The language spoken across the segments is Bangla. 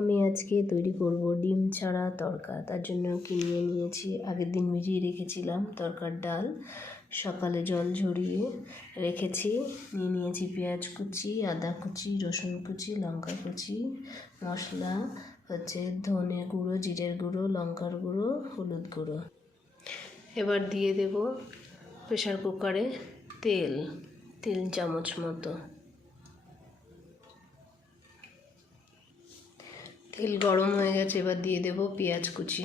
আমি আজকে তৈরি করব ডিম ছাড়া তড়কা। তার জন্য কিনে নিয়েছি, আগের দিন ভিজিয়ে রেখেছিলাম তড়কার ডাল, সকালে জল ঝরিয়ে রেখেছি। নিয়েছি পেঁয়াজ কুচি, আদা কুচি, রসুন কুচি, লঙ্কা কুচি, মশলা হচ্ছে ধনে গুঁড়ো, জিরের গুঁড়ো, লঙ্কার গুঁড়ো, হলুদ গুঁড়ো। এবার দিয়ে দেব প্রেশার কুকারে তেল 3 চামচ মতো। তেল গরম হয়ে গেছে, এবার দিয়ে দেব পেঁয়াজ কুচি।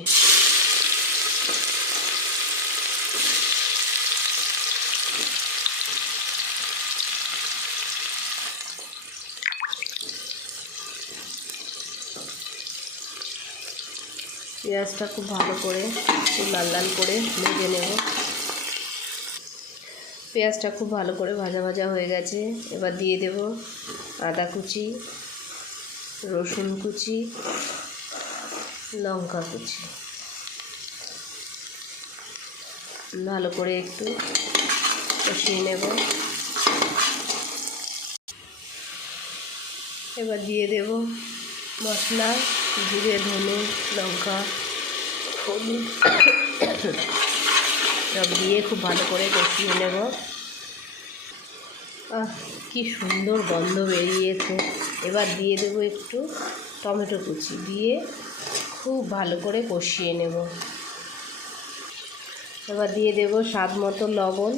পেঁয়াজটা খুব ভালো করে লাল লাল করে ভেজে নেব। পেঁয়াজটা খুব ভালো করে ভাজা ভাজা হয়ে গেছে, এবার দিয়ে দেব আদা কুচি, রসুন কুচি, লঙ্কা কুচি। ভালো করে একটু কষিয়ে নেব। এবার দিয়ে দেব মশলা, জিরে, ধনে, লঙ্কা, হলুদ সব দিয়ে খুব ভালো করে কষিয়ে নেব। কি সুন্দর গন্ধ বেরিয়েছে। এবার দিয়ে দেব একটু টমেটো কুচি, দিয়ে খুব ভালো করে কষিয়ে নেব। এবার দিয়ে দেব স্বাদ মতো লবণ,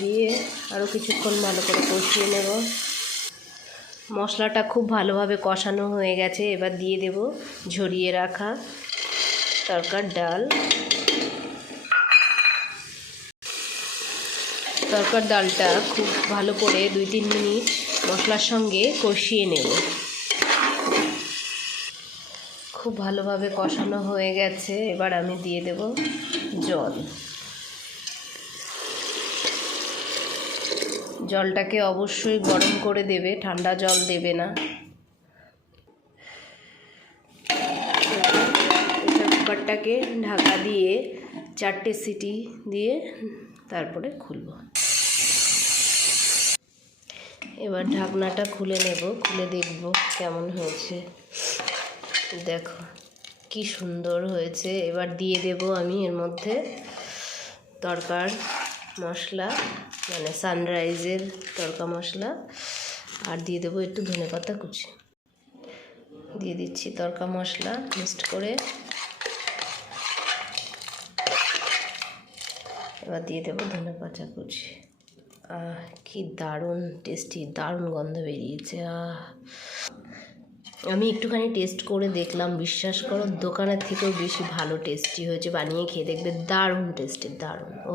দিয়ে আরও কিছুক্ষণ ভালো করে কষিয়ে নেব। মশলাটা খুব ভালোভাবে কষানো হয়ে গেছে, এবার দিয়ে দেব ঝরিয়ে রাখা তড়কার ডাল। তড়কার ডালটা খুব ভালো করে 2-3 মিনিট মশলার সঙ্গে কষিয়ে নেব। খুব ভালোভাবে কষানো হয়ে গেছে, এবার আমি দিয়ে দেব জল। জলটাকে অবশ্যই গরম করে দেবে, ঠান্ডা জল দেবে না। প্রেসার কুকারটাকে ঢাকা দিয়ে 4টে সিটি দিয়ে তারপরে খুলব। এবার ঢাকনাটা খুলে নেব, খুলে দেখব কেমন হয়েছে। দেখো কি সুন্দর হয়েছে। এবার দিয়ে দেব আমি এর মধ্যে তড়কার মশলা, মানে সানরাইজের তড়কা মশলা, আর দিয়ে দেবো একটু ধনেপাতা কুচি। দিয়ে দিচ্ছি তড়কা মশলা মিক্সড করে। এবার দিয়ে দেবো ধনেপাতা কুচি। কি দারুণ টেস্টি, দারুণ গন্ধ বেরিয়েছে। আমি একটুখানি টেস্ট করে দেখলাম, বিশ্বাস করো দোকানের থেকেও বেশি ভালো টেস্টি হয়েছে। বানিয়ে খেয়ে দেখবে, দারুণ টেস্টি, দারুণ। ও